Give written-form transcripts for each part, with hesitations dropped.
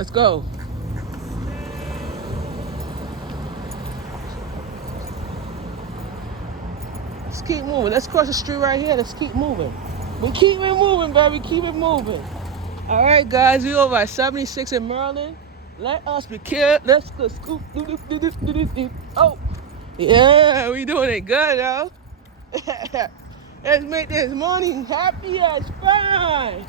Let's go. Let's keep moving. Let's cross the street right here. Let's keep moving. We keep it moving, baby. Keep it moving. All right, guys. We over at 76 in Maryland. Let us be careful. Let's go scoop. Oh, yeah. We doing it good, yo. Let's make this morning happy as fun.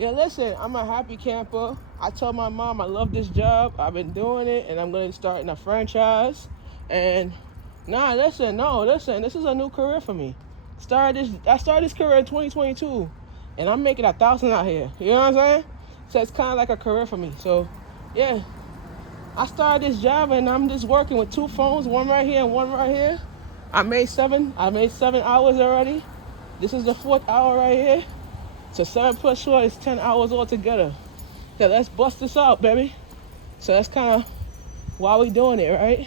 Yeah, listen, I'm a happy camper. I told my mom I love this job. I've been doing it, and I'm going to start in a franchise. And this is a new career for me. I started this career in 2022, and I'm making 1,000 out here. You know what I'm saying? So it's kind of like a career for me. So, yeah, I started this job, and I'm just working with 2 phones, one right here and one right here. I made 7 hours already. This is the 4th hour right here. So 7 plus 4 is 10 hours altogether. So let's bust this out, baby. So that's kind of why we doing it, right?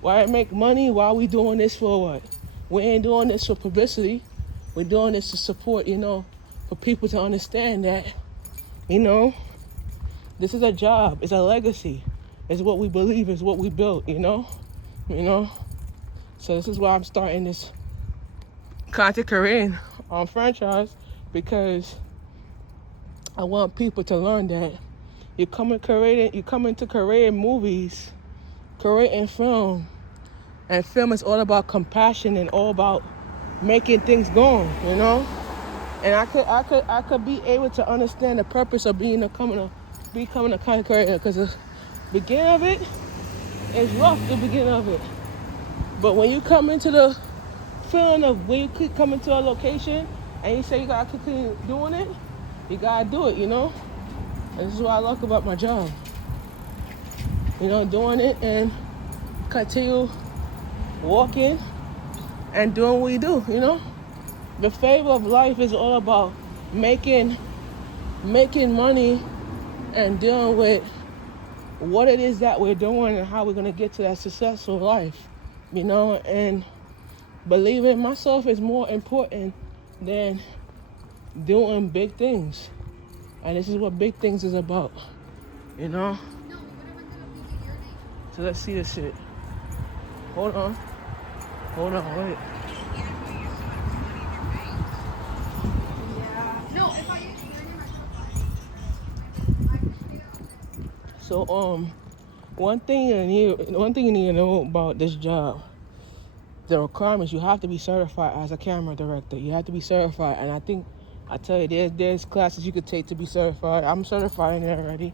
Why I make money? Why we doing this for what? We ain't doing this for publicity. We're doing this to support, for people to understand that, this is a job. It's a legacy. It's what we believe. It's what we built, So this is why I'm starting this content career franchise, because I want people to learn that you come into creating movies, creating film, and film is all about compassion and all about making things go, And I could be able to understand the purpose of becoming a content creator, because the beginning of it is rough. The beginning of it, but when you come into the feeling of when you come into a location and you say you gotta continue doing it, you gotta do it, And this is what I like about my job. Doing it and continue walking and doing what we do, The favor of life is all about making money and dealing with what it is that we're doing and how we're gonna get to that successful life, and believing myself is more important than doing big things. And this is what big things is about, So let's see this shit. Hold on, wait. So one thing you need to know about this job, the requirements, you have to be certified as a camera director. You have to be certified, and I tell you, there's classes you could take to be certified. I'm certified in it already.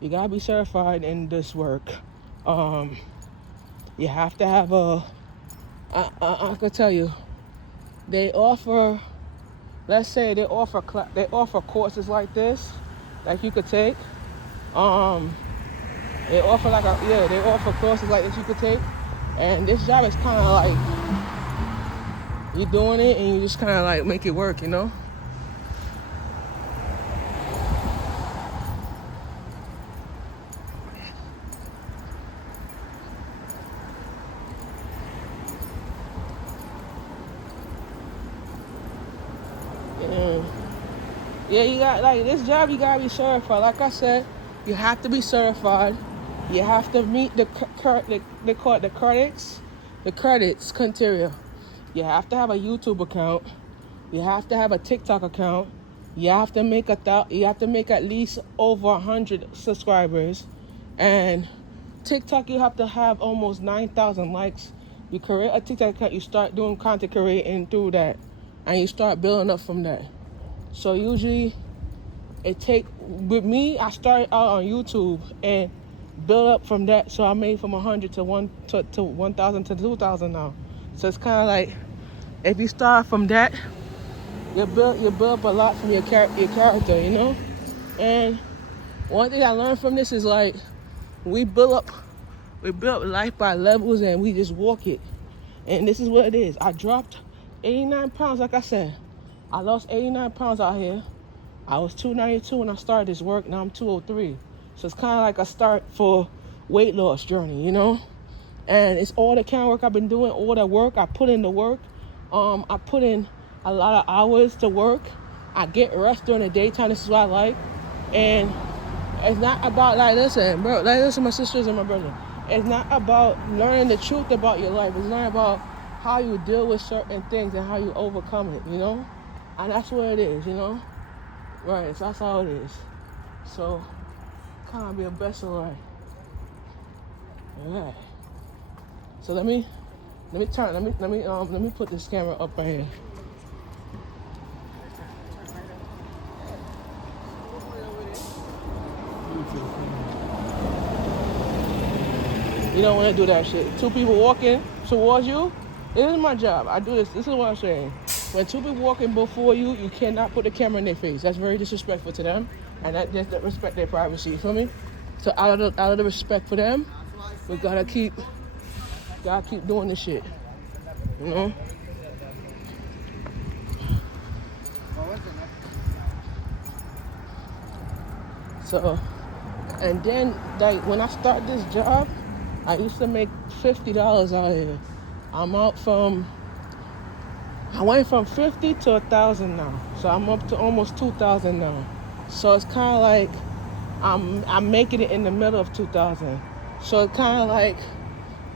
You gotta be certified in this work. You have to have I could tell you, they offer courses like this, like you could take. They offer courses like this you could take. And this job is kind of like, you're doing it and you just kind of like make it work, Yeah, you got, like, this job, you gotta be certified. Like I said, you have to be certified. You have to meet the credits criteria. You have to have a YouTube account. You have to have a TikTok account. You have to make at least over 100 subscribers. And TikTok, you have to have almost 9,000 likes. You create a TikTok account, you start doing content creating through that, and you start building up from that. So usually with me, I started out on YouTube and build up from that. So I made from 100 to 1,000 to 2,000 now. So it's kind of like, if you start from that, you build up a lot from your character, And one thing I learned from this is, like, we build life by levels and we just walk it. And this is what it is. I dropped 89 pounds, like I said. I lost 89 pounds out here. I was 292 when I started this work. Now I'm 203. So it's kind of like a start for weight loss journey, And it's all the kind of work I've been doing, all that work. I put in the work. I put in a lot of hours to work. I get rest during the daytime. This is what I like. And it's not about like, listen, bro, like, listen, my sisters and my brother. It's not about learning the truth about your life. It's not about how you deal with certain things and how you overcome it, you know? And that's what it is, you know? Right, so that's how it is. So, kind of be a best of life. Alright. So let me put this camera up right here. You don't want to do that shit. Two people walking towards you. This is my job. I do this. This is what I'm saying. When two people walking before you, you cannot put the camera in their face. That's very disrespectful to them, and that just respect their privacy. You feel me? So out of the respect for them, we gotta keep doing this shit. You know? So, and then like when I started this job, I used to make $50 out here. I went from 50 to 1,000 now. So I'm up to almost 2,000 now. So it's kind of like I'm making it in the middle of 2,000. So it's kind of like,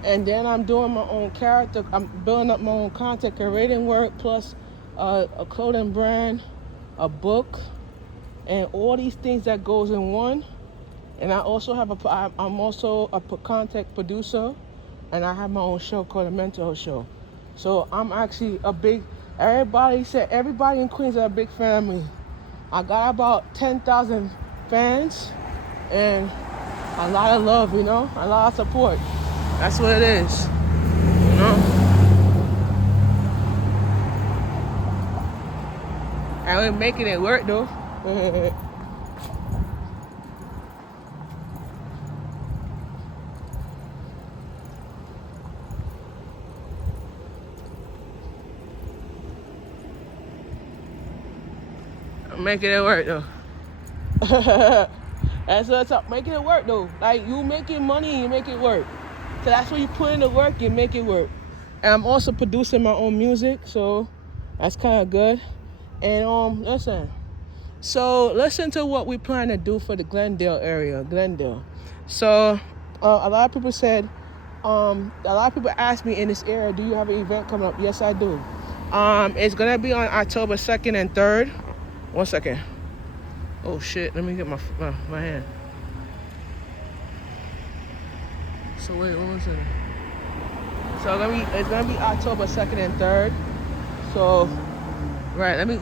and then I'm doing my own character. I'm building up my own content creating work, plus a clothing brand, a book, and all these things that goes in one. And I also I'm also a content producer, and I have my own show called the Mental Show. So I'm actually everybody in Queens are a big fan of me. I got about 10,000 fans and a lot of love, you know, a lot of support. That's what it is, you know. And we're making it work though. Making it work though. That's what's up. Making it work though. Like you making money, you make it work. So that's when you put in the work, you make it work. And I'm also producing my own music, so that's kind of good. And listen. So listen to what we plan to do for the Glendale area, Glendale. So a lot of people said, a lot of people ask me in this area, do you have an event coming up? Yes, I do. It's gonna be on October 2nd and 3rd. 1 second. Oh shit, let me get my hand. So wait, 1 second. So it's gonna be October 2nd and 3rd. So, right, let me